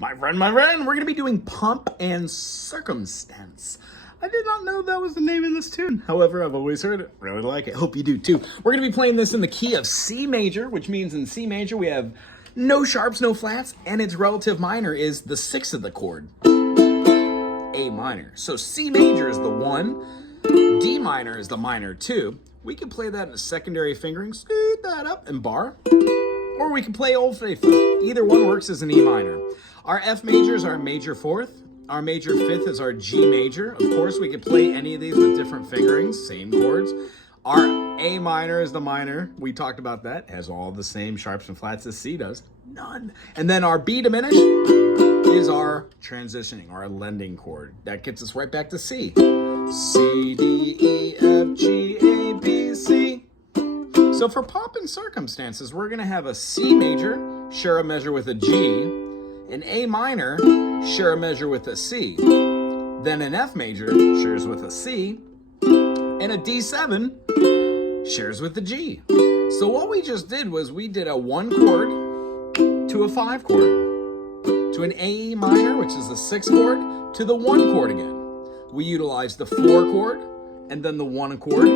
My friend, we're going to be doing Pomp and Circumstance. I did not know that was the name of this tune. However, I've always heard it. Really like it. Hope you do too. We're going to be playing this in the key of C major, which means in C major we have no sharps, no flats, and its relative minor is the sixth of the chord, A minor. So C major is the 1, D minor is the minor 2. We can play that in a secondary fingering, scoot that up and bar. Or we can play Old Faithful. Either one works as an E minor. Our F major is our major 4th. Our major 5th is our G major. Of course, we could play any of these with different fingerings, same chords. Our A minor is the minor. We talked about that. It has all the same sharps and flats as C does. None. And then our B diminished is our transitioning, our lending chord. That gets us right back to C. C, D, E, F, G, A, B, C. So for Pomp and Circumstances, we're going to have a C major, share a measure with a G, an A minor, share a measure with a C, then an F major shares with a C, and a D7 shares with the G. So what we just did was we did a 1 chord to a 5 chord, to an A minor, which is the 6th chord, to the 1 chord again. We utilized the 4 chord and then the 1 chord.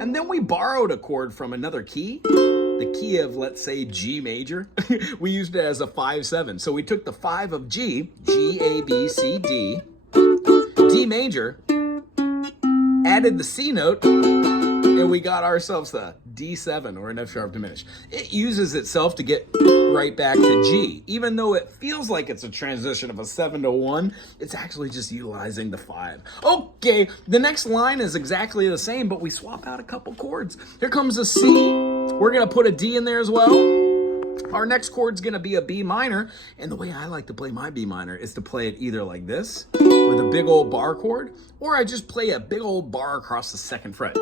And then we borrowed a chord from another key, the key of, let's say, G major. We used it as a 5-7. So we took the 5 of G, G, A, B, C, D, D major, added the C note, and we got ourselves the D7 or an F sharp diminished. It uses itself to get right back to G. Even though it feels like it's a transition of a 7 to 1, it's actually just utilizing the 5. Okay, the next line is exactly the same, but we swap out a couple chords. Here comes a C. We're going to put a D in there as well. Our next chord's going to be a B minor, and the way I like to play my B minor is to play it either like this, with a big old bar chord, or I just play a big old bar across the 2nd fret.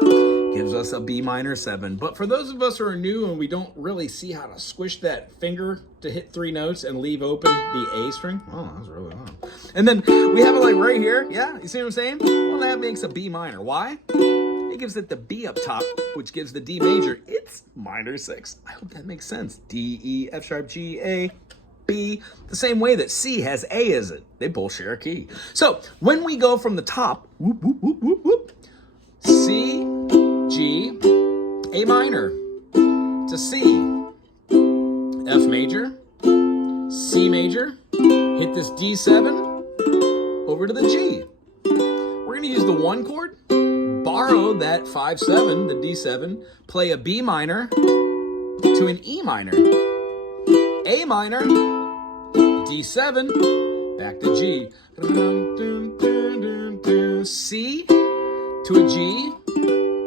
Gives us a B minor 7. But for those of us who are new and we don't really see how to squish that finger to hit 3 notes and leave open the A string. Oh, that was really loud. And then we have it like right here. Yeah, you see what I'm saying? Well, that makes a B minor. Why? It gives it the B up top, which gives the D major its minor 6. I hope that makes sense. D, E, F sharp, G, A, B. The same way that C has A as it. They both share a key. So when we go from the top, whoop, whoop, whoop, whoop, whoop, C, G, A minor, to C, F major, C major, hit this D7, over to the G. We're going to use the 1 chord, borrow that 5-7, the D7, play a B minor to an E minor, A minor, D7, back to G, C to a G.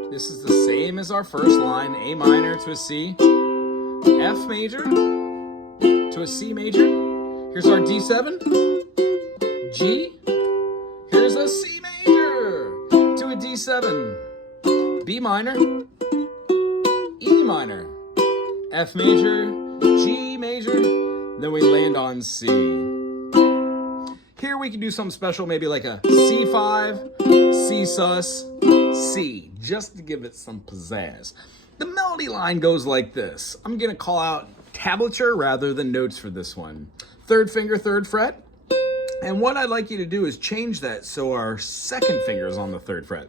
This is the same as our first line, A minor to a C, F major to a C major. Here's our D7, G. Here's a C major to a D7, B minor, E minor, F major, G major, then we land on C. Here we can do something special, maybe like a C5, C sus, C, just to give it some pizzazz. The melody line goes like this. I'm going to call out tablature rather than notes for this one. 3rd finger, 3rd fret. And what I'd like you to do is change that so our 2nd finger is on the 3rd fret.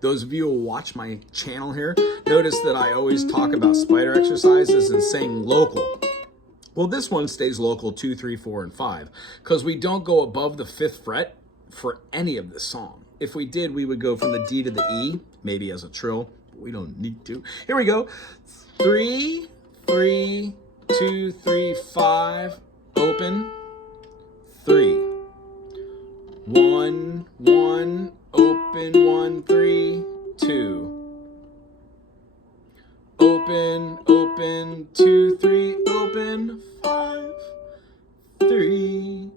Those of you who watch my channel here, notice that I always talk about spider exercises and saying local. Well, this one stays local 2, 3, 4, and 5 because we don't go above the 5th fret for any of this song. If we did, we would go from the D to the E, maybe as a trill, but we don't need to. Here we go. 3, 3, 2, 3, 5, open, 3. 1, 1, open, 1, 3, 2. Open, open, 2, 3, open, 5, 3,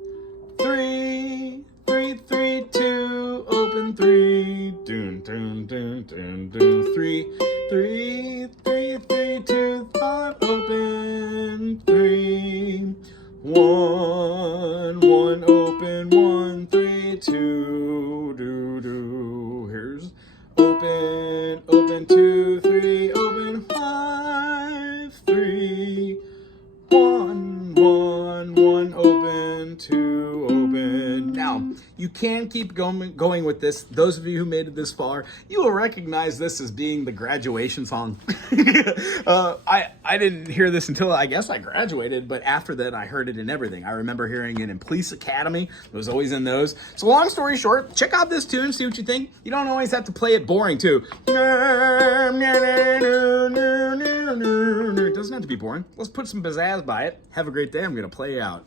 3, 3, 3, 2, open, 3, dun, dun, dun, dun, dun, 3, 3, 3, 3, 2, 5, open, 3, 1, 1, open, 1, 3, 2, do, do. Here's open, open, 2, 3, open, 5, 3, 1, 1, one, one open, two open. Now, you can keep going with this. Those of you who made it this far, you will recognize this as being the graduation song. I didn't hear this until I guess I graduated, but after that I heard it in everything. I remember hearing it in Police Academy. It was always in those. So long story short, check out this tune, see what you think. You don't always have to play it boring too. It doesn't have to be boring. Let's put some pizzazz by it. Have a great day. I'm going to play out.